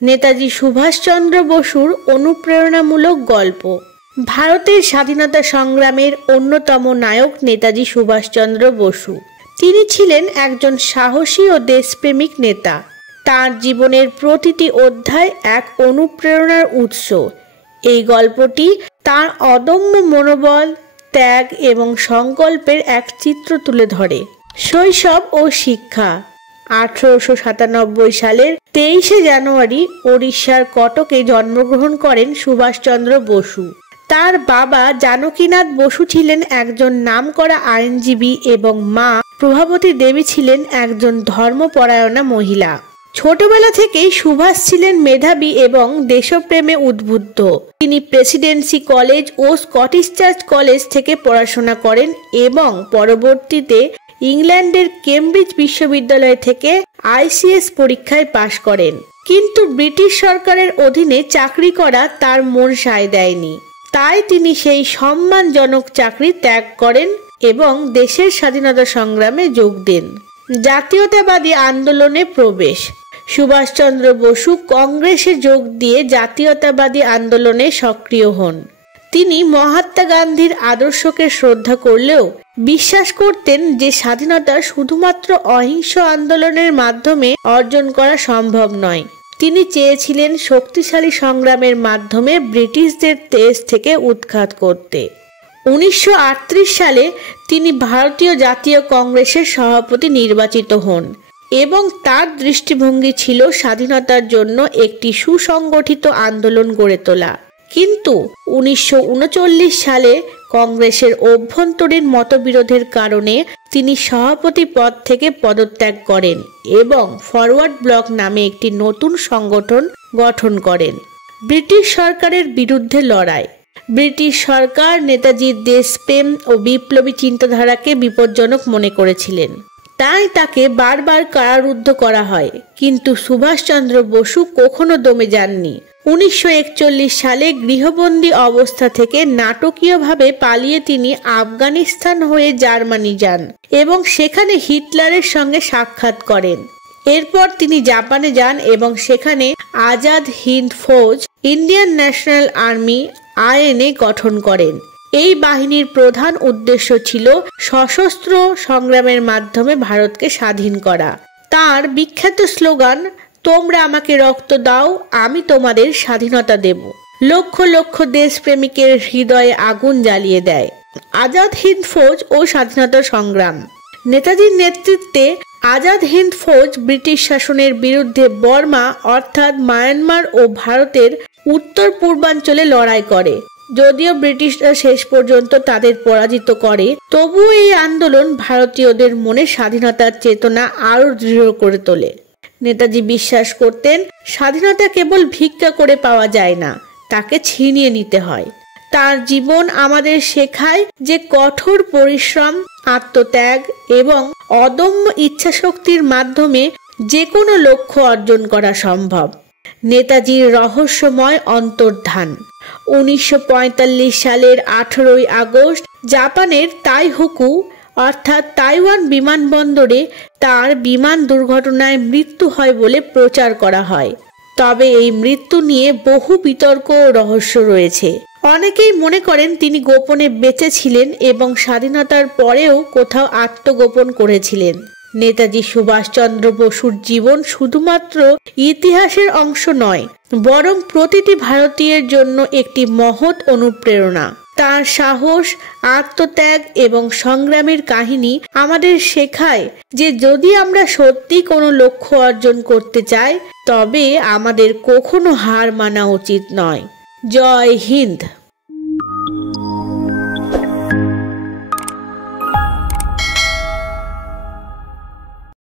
নেতাজি সুভাষচন্দ্র বসুর অনুপ্রেরণামূলক গল্প। ভারতের স্বাধীনতা সংগ্রামের অন্যতম নায়ক নেতাজি সুভাষচন্দ্র বসু। তিনি ছিলেন একজন সাহসী ও দেশপ্রেমিক নেতা। তার জীবনের প্রতিটি অধ্যায় এক অনুপ্রেরণার উৎস। এই গল্পটি তার অদম্য মনোবল, ত্যাগ এবং সংকল্পের এক চিত্র তুলে ধরে। শৈশব ও শিক্ষা। 1897 সালের 23শে জানুয়ারি ওড়িশার কটকে জন্মগ্রহণ করেন সুভাষচন্দ্র বসু। তার বাবা জানকীনাথ বসু ছিলেন একজন নামকরা আইনজীবী এবং মা প্রভাবতী দেবী ছিলেন একজন ধর্মপরায়ণা মহিলা। ছোটবেলা থেকেই সুভাষ ছিলেন মেধাবী এবং দেশপ্রেমে উদ্বুদ্ধ। তিনি প্রেসিডেন্সি কলেজ ও স্কটিশ চার্চ কলেজ থেকে পড়াশোনা করেন এবং পরবর্তীতে ইংল্যান্ডের কেমব্রিজ বিশ্ববিদ্যালয় থেকে ICS পরীক্ষায় পাশ করেন। কিন্তু ব্রিটিশ সরকারের অধীনে চাকরি করা তার মন সায় দেয়নি। তাই তিনি সেই সম্মানজনক চাকরি ত্যাগ করেন এবং দেশের স্বাধীনতা সংগ্রামে যোগ দেন। জাতীয়তাবাদী আন্দোলনে প্রবেশ। সুভাষচন্দ্র বসু কংগ্রেসে যোগ দিয়ে জাতীয়তাবাদী আন্দোলনে সক্রিয় হন। তিনি মহাত্মা গান্ধীর আদর্শকে শ্রদ্ধা করলেও বিশ্বাস করতেন যে স্বাধীনতা শুধুমাত্র অহিংস আন্দোলনের মাধ্যমে অর্জন করা সম্ভব নয়। তিনি চেয়েছিলেন শক্তিশালী সংগ্রামের মাধ্যমে ব্রিটিশদের দেশ থেকে উৎখাত করতে। 1938 সালে তিনি ভারতীয় জাতীয় কংগ্রেসের সভাপতি নির্বাচিত হন এবং তার দৃষ্টিভঙ্গি ছিল স্বাধীনতার জন্য একটি সুসংগঠিত আন্দোলন গড়ে তোলা। কিন্তু 1939 সালে কংগ্রেসের অভ্যন্তরীণ মতবিরোধের কারণে তিনি সভাপতি পদ থেকে পদত্যাগ করেন এবং ফরওয়ার্ড ব্লক নামে একটি নতুন সংগঠন গঠন করেন। ব্রিটিশ সরকারের বিরুদ্ধে লড়াই। ব্রিটিশ সরকার নেতাজির দেশপ্রেম ও বিপ্লবী চিন্তাধারাকে বিপজ্জনক মনে করেছিলেন, তাই তাকে বারবার কারারুদ্ধ করা হয়। কিন্তু সুভাষচন্দ্র বসু কখনো দমে যাননি। 1941 সালে গৃহবন্দী অবস্থা থেকে নাটকীয়ভাবে পালিয়ে তিনি আফগানিস্তান হয়ে জার্মানি যান এবং সেখানে হিটলারের সঙ্গে সাক্ষাৎ করেন। এরপর তিনি জাপানে যান এবং সেখানে Azad Hind Fauj, Indian national army INA গঠন করেন। এই বাহিনীর প্রধান উদ্দেশ্য ছিল সশস্ত্র সংগ্রামের মাধ্যমে ভারতকে স্বাধীন করা। তার বিখ্যাত স্লোগান, তোমরা আমাকে রক্ত দাও, আমি তোমাদের স্বাধীনতা দেব, লক্ষ লক্ষ দেশপ্রেমিকের হৃদয়ে আগুন জ্বালিয়ে দেয়। আজাদ হিন্দ ফৌজ ও স্বাধীনতা সংগ্রাম। নেতাজির নেতৃত্বে আজাদ হিন্দ ফৌজ ব্রিটিশ শাসনের বিরুদ্ধে বর্মা অর্থাৎ মায়ানমার ও ভারতের উত্তর পূর্বাঞ্চলে লড়াই করে। যদিও ব্রিটিশরা শেষ পর্যন্ত তাদের পরাজিত করে, তবুও এই আন্দোলন ভারতীয়দের মনে স্বাধীনতার চেতনা আরো দৃঢ় করে তোলে। নেতাজি বিশ্বাস করতেন স্বাধীনতা কেবল ভিক্ষা করে পাওয়া যায় না, তাকে ছিনিয়ে নিতে হয়। তার জীবন আমাদের শেখায় যে কঠোর পরিশ্রম, আত্মত্যাগ এবং অদম্য ইচ্ছাশক্তির মাধ্যমে যে কোনো লক্ষ্য অর্জন করা সম্ভব। নেতাজির রহস্যময় অন্তর্ধান। 1945 সালের 18 আগস্ট জাপানের তাইহোকু অর্থাৎ তাইওয়ান বিমানবন্দরে তার বিমান দুর্ঘটনায় মৃত্যু হয় বলে প্রচার করা হয়। তবে এই মৃত্যু নিয়ে বহু বিতর্ক ও রহস্য রয়েছে। অনেকেই মনে করেন তিনি গোপনে বেঁচে ছিলেন এবং স্বাধীনতার পরেও কোথাও আত্মগোপন করেছিলেন। নেতাজি সুভাষচন্দ্র বসুর জীবন শুধুমাত্র ইতিহাসের অংশ নয়, বরং প্রতিটি ভারতীয়ের জন্য একটি মহৎ অনুপ্রেরণা। তার সাহস, আত্মত্যাগ এবং সংগ্রামের কাহিনী আমাদের শেখায় যে যদি আমরা সত্যি কোনো লক্ষ্য অর্জন করতে চাই, তবে আমাদের কখনো হার মানা উচিত নয়। জয় হিন্দ।